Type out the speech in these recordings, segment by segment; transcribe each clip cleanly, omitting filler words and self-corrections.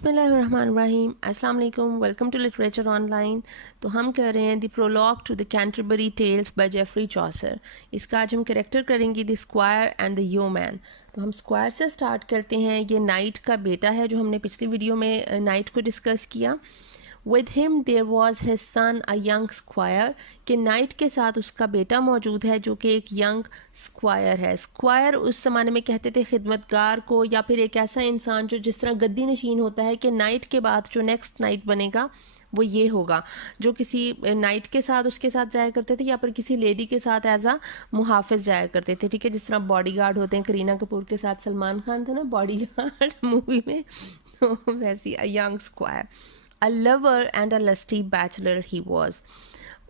बिस्मिल्लाहिर्रहमानिर्रहीम, अस्सलाम वालेकुम, वेलकम टू लिटरेचर ऑनलाइन। तो हम कर रहे हैं the prologue to the Canterbury Tales by Geoffrey Chaucer. इसका आज हम कैरेक्टर करेंगे the squire and the yeoman. तो हम स्क्वायर से स्टार्ट करते हैं। ये नाइट का बेटा है जो हमने पिछली वीडियो में नाइट को डिस्कस किया। With him there was his son a young squire, कि नाइट के साथ उसका बेटा मौजूद है जो कि एक यंग स्क्वायर है। स्क्वायर उस ज़माने में कहते थे खिदमतगार को, या फिर एक ऐसा इंसान जो जिस तरह गद्दी नशीन होता है कि नाइट के बाद जो नेक्स्ट नाइट बनेगा वो ये होगा, जो किसी नाइट के साथ उसके साथ जाया करते थे या फिर किसी लेडी के साथ एज आ मुहाफिज जाया करते थे। ठीक है, जिस तरह बॉडीगार्ड होते हैं, करीना कपूर के साथ सलमान खान थे ना बॉडीगार्ड मूवी में, तो वैसी अ young square. A lover and a lusty bachelor he was.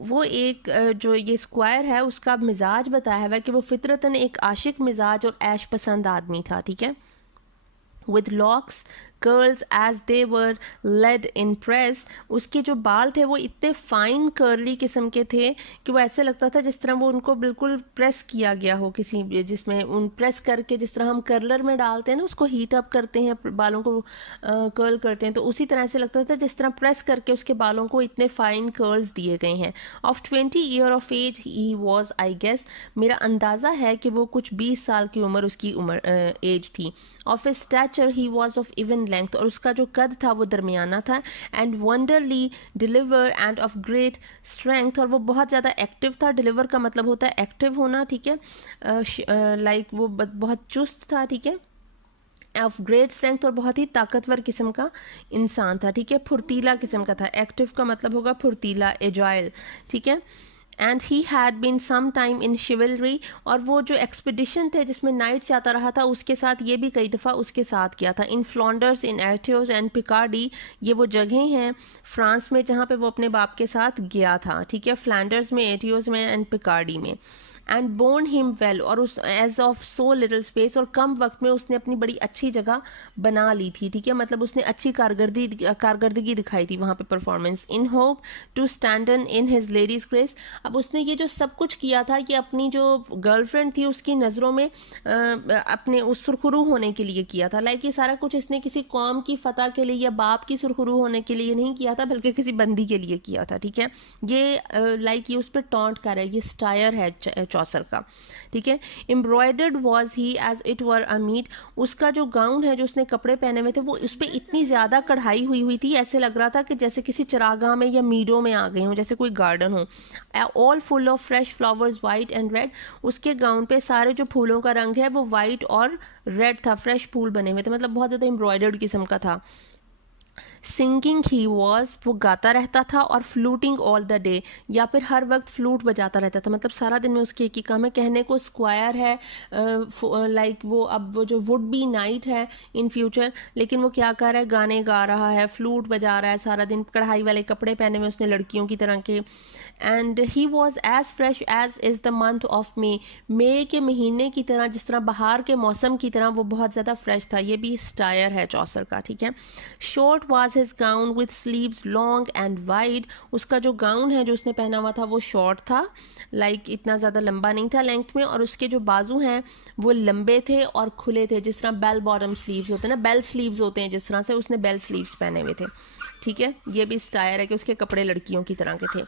वो एक जो ये स्क्वायर है उसका मिजाज बताया हुआ है कि वो फितरतन एक आशिक मिजाज और ऐश पसंद आदमी था। ठीक है, with locks curls as they were laid in press. उसके जो बाल थे वो इतने फाइन कर्ली किस्म के थे कि वो ऐसे लगता था जिस तरह वो उनको बिल्कुल प्रेस किया गया हो, किसी जिसमें उन प्रेस करके, जिस तरह हम कर्लर में डालते हैं ना, उसको हीट अप करते हैं, बालों को कर्ल करते हैं, तो उसी तरह से लगता था जिस तरह प्रेस करके उसके बालों को इतने फाइन कर्ल्स दिए गए हैं। Of 20 year of age he was, I guess, मेरा अंदाज़ा है कि वो कुछ 20 साल की उम्र उसकी एज थी। Of a stature he was of even length, और उसका जो कद था वो दरमियाना था। And wonderly deliver and of great strength, और वो बहुत ज़्यादा एक्टिव था। डिलीवर का मतलब होता है एक्टिव होना। ठीक है, लाइक वो बहुत चुस्त था। ठीक है, ऑफ ग्रेट स्ट्रेंथ, और बहुत ही ताकतवर किस्म का इंसान था। ठीक है, फुर्तीला किस्म का था। एक्टिव का मतलब होगा फुर्तीला, एजाइल। ठीक है, and he had been some time in chivalry, और वो जो एक्सपीडिशन थे जिसमें नाइट जाता रहा था उसके साथ ये भी कई दफ़ा उसके साथ किया था। इन फ्लॉन्डर्स, इन एटियोज एंड पिकार्डी, ये वो जगह हैं फ्रांस में जहाँ पे वो अपने बाप के साथ गया था। ठीक है, फ्लैंडर्स में, एटियोज में एंड पिकार्डी में। एंड बोर्न हिम वेल, और उस as of so little space, और कम वक्त में उसने अपनी बड़ी अच्छी जगह बना ली थी। ठीक है, मतलब उसने अच्छी कारकर्दगी दिखाई थी वहाँ पे, performance. In hope to standen in his lady's grace, अब उसने ये जो सब कुछ किया था कि अपनी जो गर्लफ्रेंड थी उसकी नज़रों में अपने उस सुरखरू होने के लिए किया था। लाइक ये सारा कुछ इसने किसी कौम की फतह के लिए या बाप की सुरखरू होने के लिए नहीं किया था, बल्कि किसी बंदी के लिए किया था। ठीक है, ये लाइक ये उस पर टॉन्ट कर है, ये स्टायर है चौसर का। ठीक है, embroidered was he as it were a meat, उसका जो गाउन है, जो उसने कपड़े पहने हुए थे, वो उस पर इतनी ज़्यादा कढ़ाई हुई थी, ऐसे लग रहा था कि जैसे किसी चरागाह में या मीडो में आ गए हों, जैसे कोई गार्डन हो। All full of fresh flowers white and red, उसके गाउन पे सारे जो फूलों का रंग है वो वाइट और रेड था, फ्रेश फूल बने हुए थे, मतलब बहुत ज़्यादा एम्ब्रॉयडर्ड किस्म का था। सिंगिंग ही वॉज, वो गाता रहता था, और फ्लूटिंग ऑल द डे, या फिर हर वक्त फ्लूट बजाता रहता था, मतलब सारा दिन में उसके एक ही काम है। कहने को स्क्वायर है, लाइक वो अब वो जो वुड बी नाइट है इन फ्यूचर, लेकिन वो क्या कर रहा है, गाने गा रहा है, फ्लूट बजा रहा है सारा दिन, कढ़ाई वाले कपड़े पहने हुए उसने लड़कियों की तरह के। And he was as fresh as is the month of May के महीने की तरह, जिस तरह बाहर के मौसम की तरह वो बहुत ज़्यादा फ्रेश था। ये भी स्टायर है चौसर का। ठीक है, short was his gown with sleeves long and wide, उसका जो गाउन है जो उसने पहना हुआ था वो शॉर्ट था, लाइक इतना ज़्यादा लंबा नहीं था लेंथ में, और उसके जो बाजू हैं वो लंबे थे और खुले थे, जिस तरह बेल बॉटम स्लीव्स होते हैं ना, बेल स्लीव्स होते हैं जिस तरह से, उसने बेल स्लीव्स पहने हुए थे। ठीक है, ये भी स्टायर है कि उसके कपड़े लड़कियों की तरह के थे।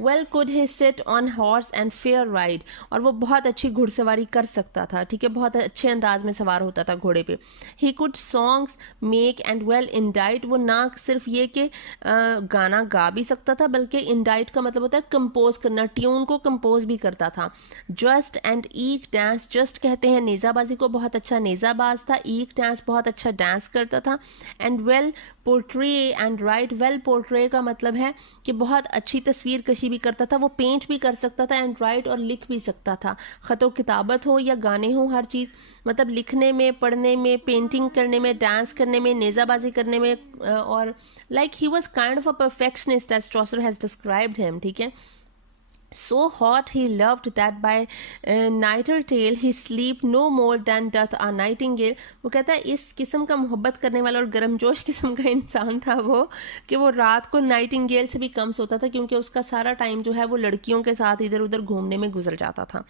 Well could he sit on horse and fair ride, और वो बहुत अच्छी घुड़सवारी कर सकता था। ठीक है, बहुत अच्छे अंदाज में सवार होता था घोड़े पे। He could songs make and well indite, वो ना सिर्फ ये कि गाना गा भी सकता था, बल्कि इंडाइट का मतलब होता है कंपोज करना, ट्यून को कंपोज भी करता था। जस्ट एंड ईक डांस, जस्ट कहते हैं नेज़ाबाजी को, बहुत अच्छा नेज़ाबाज था। ईक डांस, बहुत अच्छा डांस करता था। And well portray and right, well portray का मतलब है कि बहुत अच्छी तस्वीर कशी भी करता था, वो पेंट भी कर सकता था, एंड राइट, और लिख भी सकता था। ख़तो किताबत हो या गाने हो, हर चीज़, मतलब लिखने में, पढ़ने में, पेंटिंग करने में, डांस करने में, नेज़ाबाजी करने में, और like he was kind of a perfectionist as Chaucer has described him. ठीक है, So hot he loved that by nighter tale he sleep no more than doth a nightingale. वो कहता है इस किस्म का मोहब्बत करने वाला और गर्मजोश किस्म का इंसान था वो, कि वो रात को नाइटिंगेल से भी कम सोता था, क्योंकि उसका सारा टाइम जो है वो लड़कियों के साथ इधर उधर घूमने में गुजर जाता था.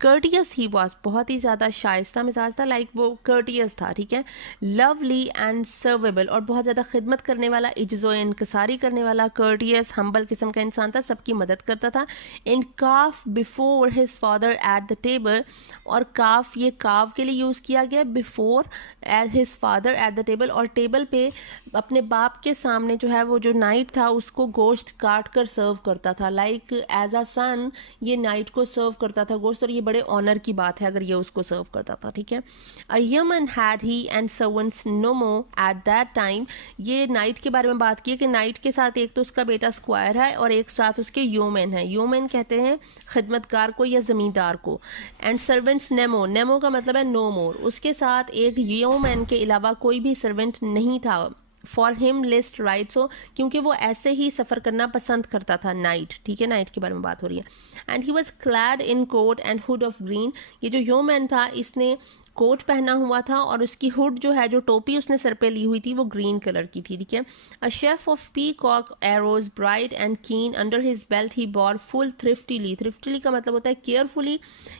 कर्टियस ही वॉज, बहुत ही ज़्यादा शाइस्ता मिजाज था, लाइक वो कर्टियस था, ठीक है. लवली एंड सर्वेबल, और बहुत ज़्यादा खिदमत करने वाला, इज्जो इनकसारी करने वाला, कर्टियस हम्बल किस्म का इंसान था, सबकी मदद करता था. In carf before his father at the table, और काफ ये काफ के लिए यूज़ किया गया, before as his father at the table, और टेबल पे अपने बाप के सामने जो है वो जो नाइट था उसको गोश्त काट कर सर्व करता था, लाइक एज अ सन ये नाइट को सर्व करता था गोश्त, और ये बड़े ऑनर की बात है अगर ये उसको सर्व करता था, ठीक है. A human had he and servants no more at that time. ये नाइट के बारे में बात की है कि नाइट के साथ एक तो उसका बेटा स्क्वायर है और एक साथ उसके ह्यूमन है. ह्यूमन कहते हैं खिदमतकार को या ज़मींदार को. एंड सर्वेंट्स नेमो, नेमो का मतलब है नो मोर. उसके साथ एक ह्यूमन के अलावा कोई भी सर्वेंट नहीं था. फॉर हिम लिस्ट राइट, सो क्योंकि वो ऐसे ही सफ़र करना पसंद करता था नाइट, ठीक है, नाइट के बारे में बात हो रही है. And he was clad in coat and hood of green. ये जो ह्यूमन था इसने कोट पहना हुआ था और उसकी हुड जो है, जो टोपी उसने सर पे ली हुई थी, वो ग्रीन कलर की थी, ठीक है. A chef of peacock arrows bright and कीन अंडर हिज बेल्ट ही बॉर फुल थ्रिफ्टीली. थ्रिफ्टीली का मतलब होता है केयरफुली.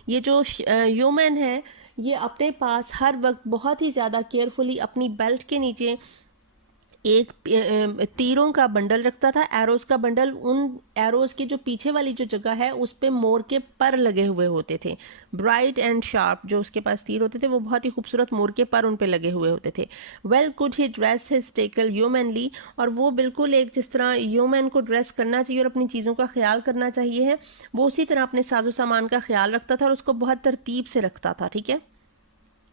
ये जो ह्यूमन है ये अपने पास हर वक्त बहुत ही ज़्यादा केयरफुली अपनी बेल्ट के नीचे एक तीरों का बंडल रखता था, एरोज का बंडल. उन एरोज की जो पीछे वाली जो जगह है उस पे मोर के पर लगे हुए होते थे. ब्राइट एंड शार्प, जो उसके पास तीर होते थे वो बहुत ही खूबसूरत मोर के पर उन पे लगे हुए होते थे. Well could he dress his tackle humanly, और वो बिल्कुल एक जिस तरह ह्यूमन को ड्रेस करना चाहिए और अपनी चीज़ों का ख्याल करना चाहिए है, वो उसी तरह अपने साजो सामान का ख्याल रखता था और उसको बहुत तरतीब से रखता था, ठीक है.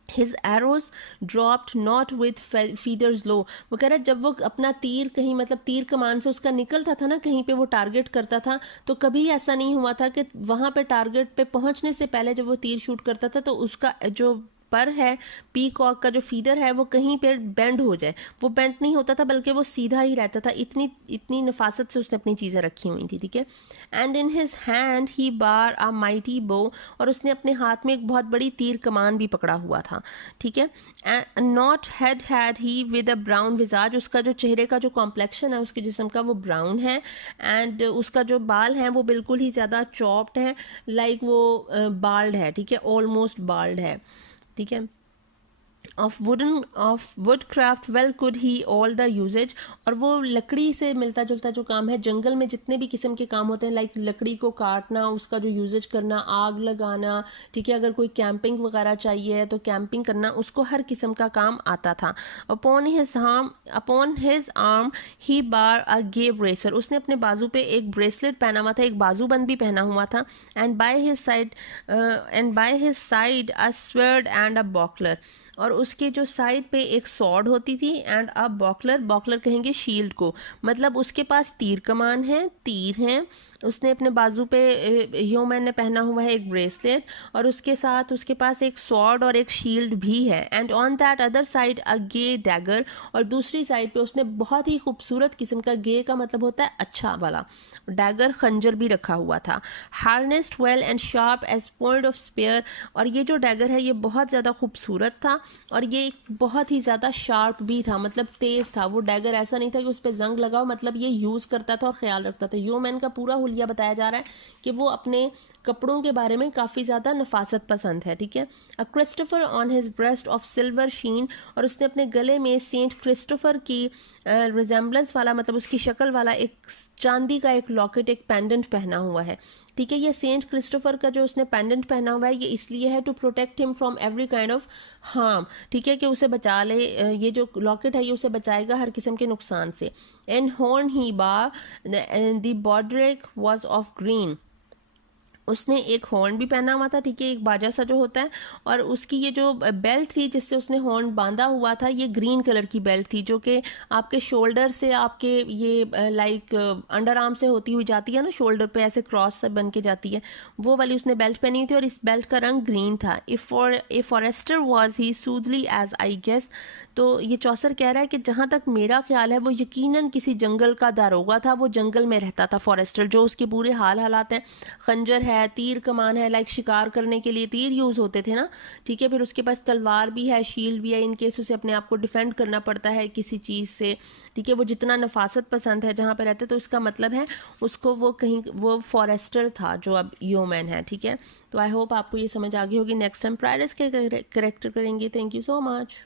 His arrows dropped not with feathers low. वो कह रहा है जब वो अपना तीर कहीं, मतलब तीर कमान से उसका निकलता था ना, कहीं पे वो टारगेट करता था, तो कभी ऐसा नहीं हुआ था कि वहाँ पे टारगेट पे पहुँचने से पहले जब वो तीर शूट करता था तो उसका जो पर है, पीकॉक का जो फीदर है, वो कहीं पे बेंड हो जाए. वो बेंड नहीं होता था बल्कि वो सीधा ही रहता था. इतनी इतनी नफासत से उसने अपनी चीज़ें रखी हुई थी, ठीक है. And in his hand he bar a mighty बो, और उसने अपने हाथ में एक बहुत बड़ी तीर कमान भी पकड़ा हुआ था, ठीक है. Not head had he with a brown विजाज, उसका जो चेहरे का जो कॉम्प्लेक्शन है उसके जिस्म का वो ब्राउन है. एंड उसका जो बाल है वो बिल्कुल ही ज़्यादा चॉप्ड है, लाइक वो बाल्ड है, ठीक है, ऑलमोस्ट बाल्ड है, ठीक है. Of wood craft well could he all the usages, और वो लकड़ी से मिलता जुलता जो काम है, जंगल में जितने भी किस्म के काम होते हैं, लाइक लकड़ी को काटना, उसका जो यूजेज करना, आग लगाना, ठीक है, अगर कोई कैंपिंग वगैरह चाहिए तो कैंपिंग करना, उसको हर किस्म का काम आता था. अपॉन हिज आर्म ही बार अ गे ब्रेसर, उसने अपने बाजू पे एक ब्रेसलेट पहना हुआ था, एक बाजूबंद भी पहना हुआ था. And by his side a sword and a buckler, और उसके जो साइड पे एक सॉर्ड होती थी, एंड अब बॉकलर, बॉकलर कहेंगे शील्ड को, मतलब उसके पास तीर कमान है, तीर हैं. उसने अपने बाजू पे, ह्यूमन ने पहना हुआ है एक ब्रेसलेट, और उसके साथ उसके पास एक सॉर्ड और एक शील्ड भी है. And on that other side a gay dagger, और दूसरी साइड पे उसने बहुत ही खूबसूरत किस्म का, गे का मतलब होता है अच्छा वाला, डैगर खंजर भी रखा हुआ था. Harnessed well and sharp as point of spear, और ये जो डैगर है ये बहुत ज़्यादा खूबसूरत था और ये बहुत ही ज़्यादा शार्प भी था, मतलब तेज़ था. वो डैगर ऐसा नहीं था कि उस पर जंग लगाओ, मतलब ये यूज़ करता था और ख्याल रखता था. ह्यूमन का पूरा हुलिया बताया जा रहा है कि वो अपने कपड़ों के बारे में काफ़ी ज़्यादा नफासत पसंद है, ठीक है. A Christopher on his breast of silver sheen, और उसने अपने गले में सेंट क्रिस्टोफर की रिजेम्बलेंस वाला, मतलब उसकी शक्ल वाला एक चांदी का एक लॉकेट, एक पेंडेंट पहना हुआ है, ठीक है. ये सेंट क्रिस्टोफर का जो उसने पेंडेंट पहना हुआ है ये इसलिए है to protect him from every kind of harm, ठीक है, कि उसे बचा ले. ये जो लॉकेट है ये उसे बचाएगा हर किस्म के नुकसान से. एंड हॉर्न ही बा द बॉर्डरेक वॉज ऑफ ग्रीन, उसने एक हॉर्न भी पहना हुआ था, ठीक है, एक बाजा सा जो होता है, और उसकी ये जो बेल्ट थी जिससे उसने हॉर्न बांधा हुआ था, ये ग्रीन कलर की बेल्ट थी, जो कि आपके शोल्डर से आपके ये लाइक अंडर आर्म से होती हुई जाती है ना, शोल्डर पे ऐसे क्रॉस से बन के जाती है, वो वाली उसने बेल्ट पहनी हुई थी, और इस बेल्ट का रंग ग्रीन था। If for a forester was he soothly as I guess. तो ये चौसर कह रहा है कि जहाँ तक मेरा ख्याल है वो यकीनन किसी जंगल का दारोगा था, वो जंगल में रहता था फॉरेस्टर, जो उसके पूरे हाल हालात हैं, खंजर है, तीर कमान है, लाइक शिकार करने के लिए तीर यूज़ होते थे ना, ठीक है, फिर उसके पास तलवार भी है, शील्ड भी है, इन केस उसे अपने आप को डिफेंड करना पड़ता है किसी चीज़ से, ठीक है, वो जितना नफासत पसंद है जहाँ पे रहते, तो इसका मतलब है उसको वो कहीं वो फॉरेस्टर था जो अब योमैन है, ठीक है। तो आई होप आपको ये समझ आ गई होगी। नेक्स्ट टाइम प्रायरस के करेक्टर करेंगे। Thank you so much.